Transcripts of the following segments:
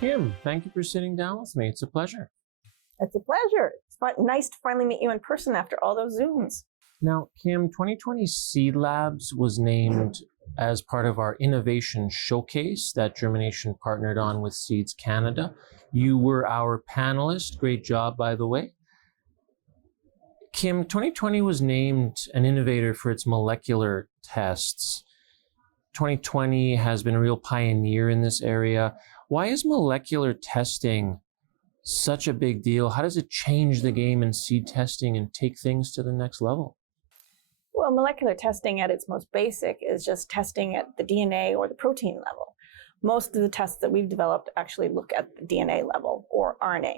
Kim, thank you for sitting down with me. It's a pleasure. It's a pleasure. It's nice to finally meet you in person after all those Zooms. Now, Kim, 2020 Seed Labs was named as part of our innovation showcase that Germination partnered on with Seeds Canada. You were our panelist. Great job, by the way. Kim, 2020 was named an innovator for its molecular tests. 2020 has been a real pioneer in this area. Why is molecular testing such a big deal? How does it change the game in seed testing and take things to the next level? Well, molecular testing at its most basic is just testing at the DNA or the protein level. Most of the tests that we've developed actually look at the DNA level or RNA.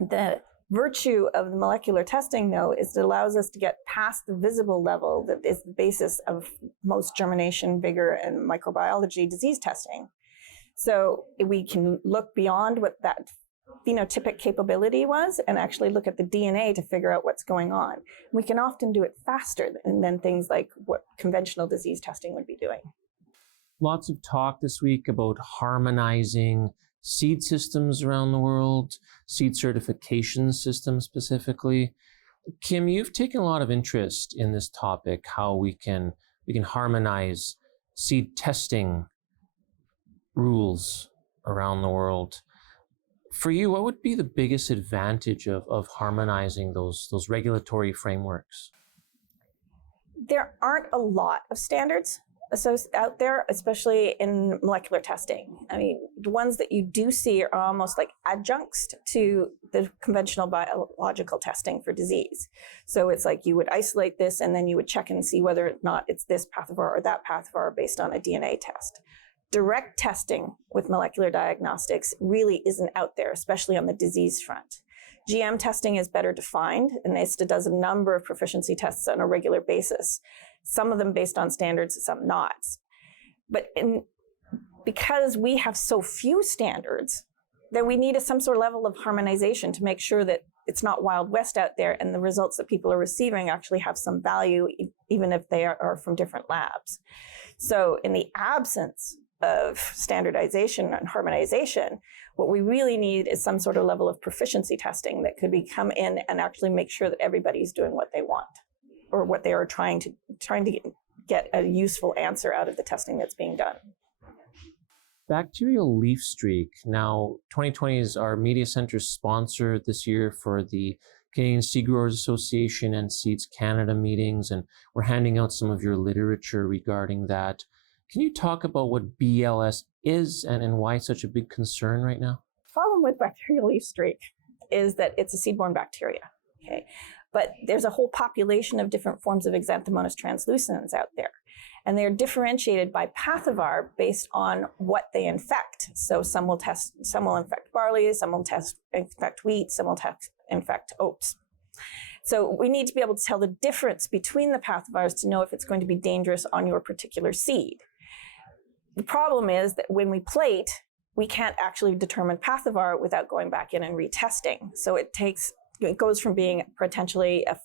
The virtue of the molecular testing, though, is it allows us to get past the visible level that is the basis of most germination, vigour, and microbiology disease testing. So we can look beyond what that phenotypic capability was and actually look at the DNA to figure out what's going on. We can often do it faster than things like what conventional disease testing would be doing. Lots of talk this week about harmonizing seed systems around the world, seed certification systems specifically. Kim, you've taken a lot of interest in this topic, how we can harmonize seed testing rules around the world. For you, what would be the biggest advantage of harmonizing those regulatory frameworks? There aren't a lot of standards out there, especially in molecular testing. I mean, the ones that you do see are almost like adjuncts to the conventional biological testing for disease. So it's like you would isolate this and then you would check and see whether or not it's this pathovar or that pathovar based on a DNA test. Direct testing with molecular diagnostics really isn't out there, especially on the disease front. GM testing is better defined, and NISTA does a number of proficiency tests on a regular basis, some of them based on standards, some not. But because we have so few standards, then we need some sort of level of harmonization to make sure that it's not Wild West out there and the results that people are receiving actually have some value, even if they are from different labs. So in the absence of standardization and harmonization, what we really need is some sort of level of proficiency testing that could come in and actually make sure that everybody's doing what they want or what they are trying to get a useful answer out of the testing that's being done. Bacterial leaf streak. Now, 2020 is our media center sponsor this year for the Canadian Seed Growers Association and Seeds Canada meetings, and we're handing out some of your literature regarding that. Can you talk about what BLS is and why it's such a big concern right now? The problem with bacterial leaf streak is that it's a seed-borne bacteria, okay? But there's a whole population of different forms of Xanthomonas translucens out there, and they're differentiated by pathovar based on what they infect. So some will infect barley, some will infect wheat, some will infect oats. So we need to be able to tell the difference between the pathovars to know if it's going to be dangerous on your particular seed. The problem is that when we plate, we can't actually determine pathovar without going back in and retesting. So it goes from being potentially a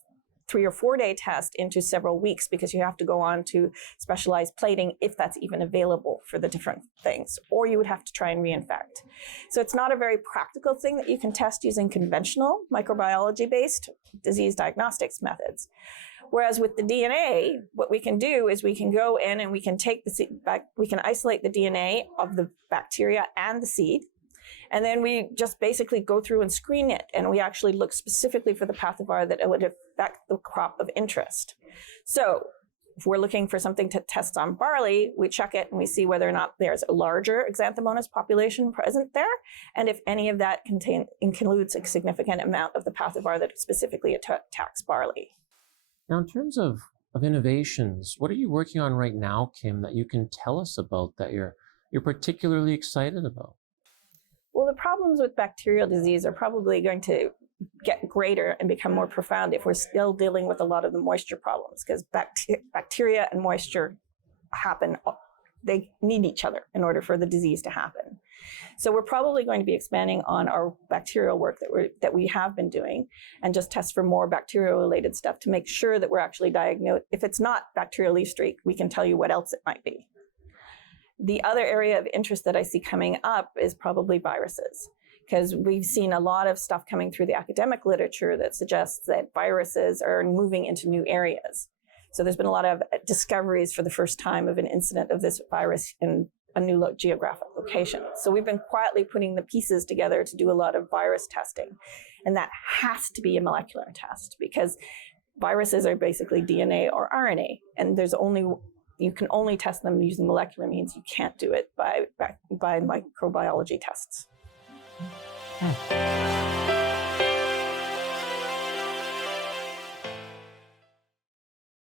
3 or 4 day test into several weeks because you have to go on to specialized plating if that's even available for the different things, or you would have to try and reinfect. So it's not a very practical thing that you can test using conventional microbiology-based disease diagnostics methods. Whereas with the DNA, what we can do is we can go in and we can we can isolate the DNA of the bacteria and the seed. And then we just basically go through and screen it. And we actually look specifically for the pathovar that would affect the crop of interest. So if we're looking for something to test on barley, we check it and we see whether or not there's a larger Xanthomonas population present there. And if any of that includes a significant amount of the pathovar that specifically attacks barley. Now, in terms of innovations, what are you working on right now, Kim, that you can tell us about that you're particularly excited about? Well, the problems with bacterial disease are probably going to get greater and become more profound if we're still dealing with a lot of the moisture problems, because bacteria and moisture they need each other in order for the disease to happen. So we're probably going to be expanding on our bacterial work that we have been doing and just test for more bacterial related stuff to make sure that we're actually diagnosed. If it's not bacterial leaf streak, we can tell you what else it might be. The other area of interest that I see coming up is probably viruses, because we've seen a lot of stuff coming through the academic literature that suggests that viruses are moving into new areas. So there's been a lot of discoveries for the first time of an incident of this virus in a new geographic location. So we've been quietly putting the pieces together to do a lot of virus testing. And that has to be a molecular test, because viruses are basically DNA or RNA. And you can only test them using molecular means. You can't do it by microbiology tests.